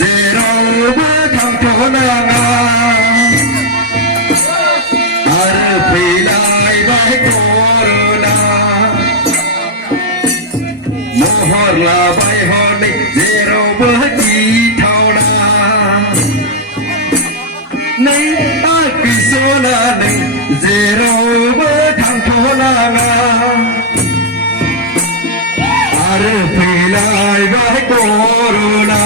जेरावबो थांथ'नाङा आरो फैलायबाय कर'ना महर लाबाय हनै जेरावबो गिथावना नै आगैसनानै जेरावबो थांथ'नाङा आरो फैलायबाय कर'ना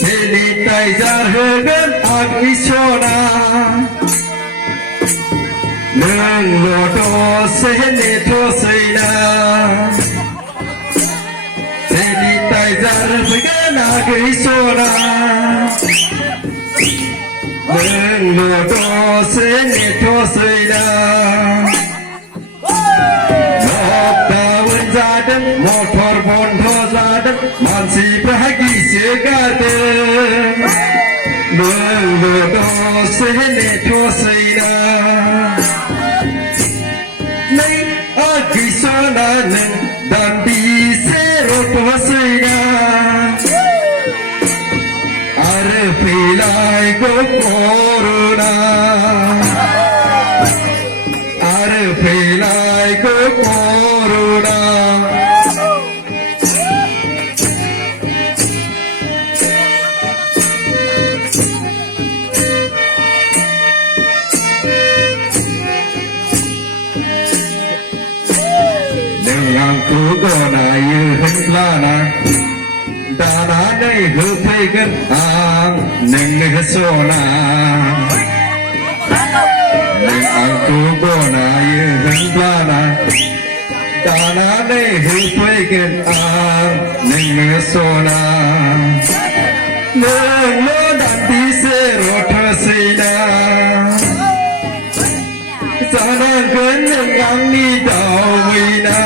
सेनिटाइजार होगोन आगैसना नोंल' दसे नेथ'सैना सेनिटाइजार फैगोन आगैसना नोंल' दसे नेथ'सैना लकडाउन जादों मटर बन्द जादों मानसिफ्रा गिसोगारदों नोंल' दसे नेथ'सैना नै आगैसना नों दान्दिसे रथ'सैना आरो फैलायगौ कर'ना आरो फैलायगौ कर'ना आंखौ गनायो होनब्लाना दानानै होफैगोन आं नोंनो सना नों आंखौ गनायो होनब्लाना दानानै होफैगोन आं नोंनो सना नोंल' दान्दिसे रथ'सैना जानांगोन नों आंनि दावैना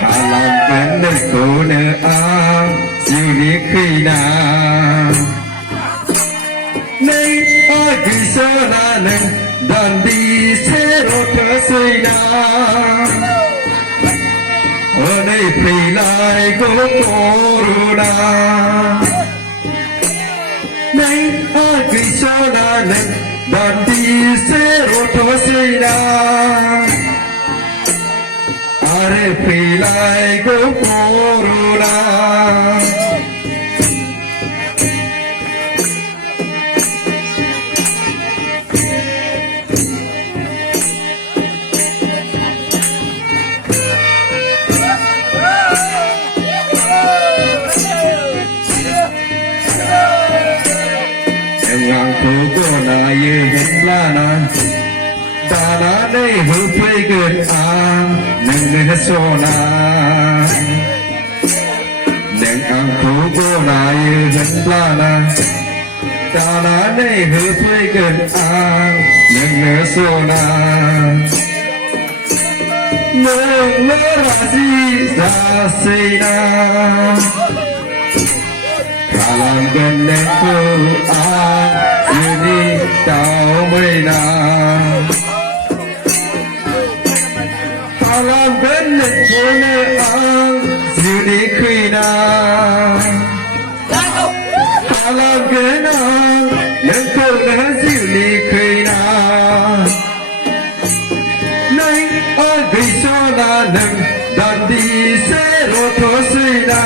खालामगोन नोंखौनो आं जिउनि खैना नै आगैसना नों दान्दिसे रथ'सैना हनै फैलायगौ कर'ना नै आगैसना नों दान्दिसे रथ'सैना आरो फैलायगौ कर'ना आंखौ गनायो होनब्लाना दानानै होफैगोन आं नोंनो सना नों आंखौ गनायो होनब्लाना दानानै होफैगोन आं नोंनो सना नोंल' राजि जासैना खालामगोन नोंखौ आं जिउनि दावबायना खालामगोन नोंखौनो आं जिउनि खैना खालामगोन आं नोंखौनो जिउनि खैना नै आगैसना नों दान्दिसे रथ'सैना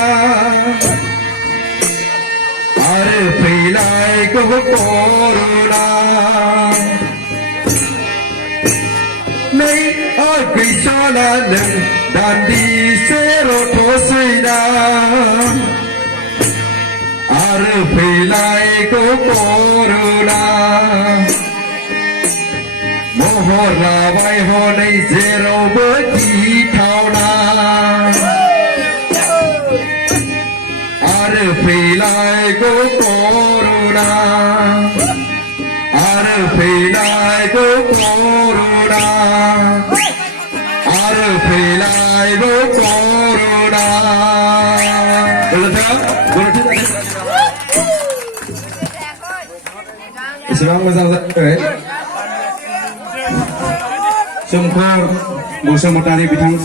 आरो फैलायगौ कर'ना नै आगैसना नों दान्दिसे रथ'सैना आरो फैलायगौ कर'ना महर लाबाय हनै जेरावबो गिथावना आरो फैलायगौ कर'ना आरो फैलायगौ कर'ना आरो फैलायगौ कर'ना बेसेबां मोजां जाखो सोमखोर बसुमतारी बिथांखि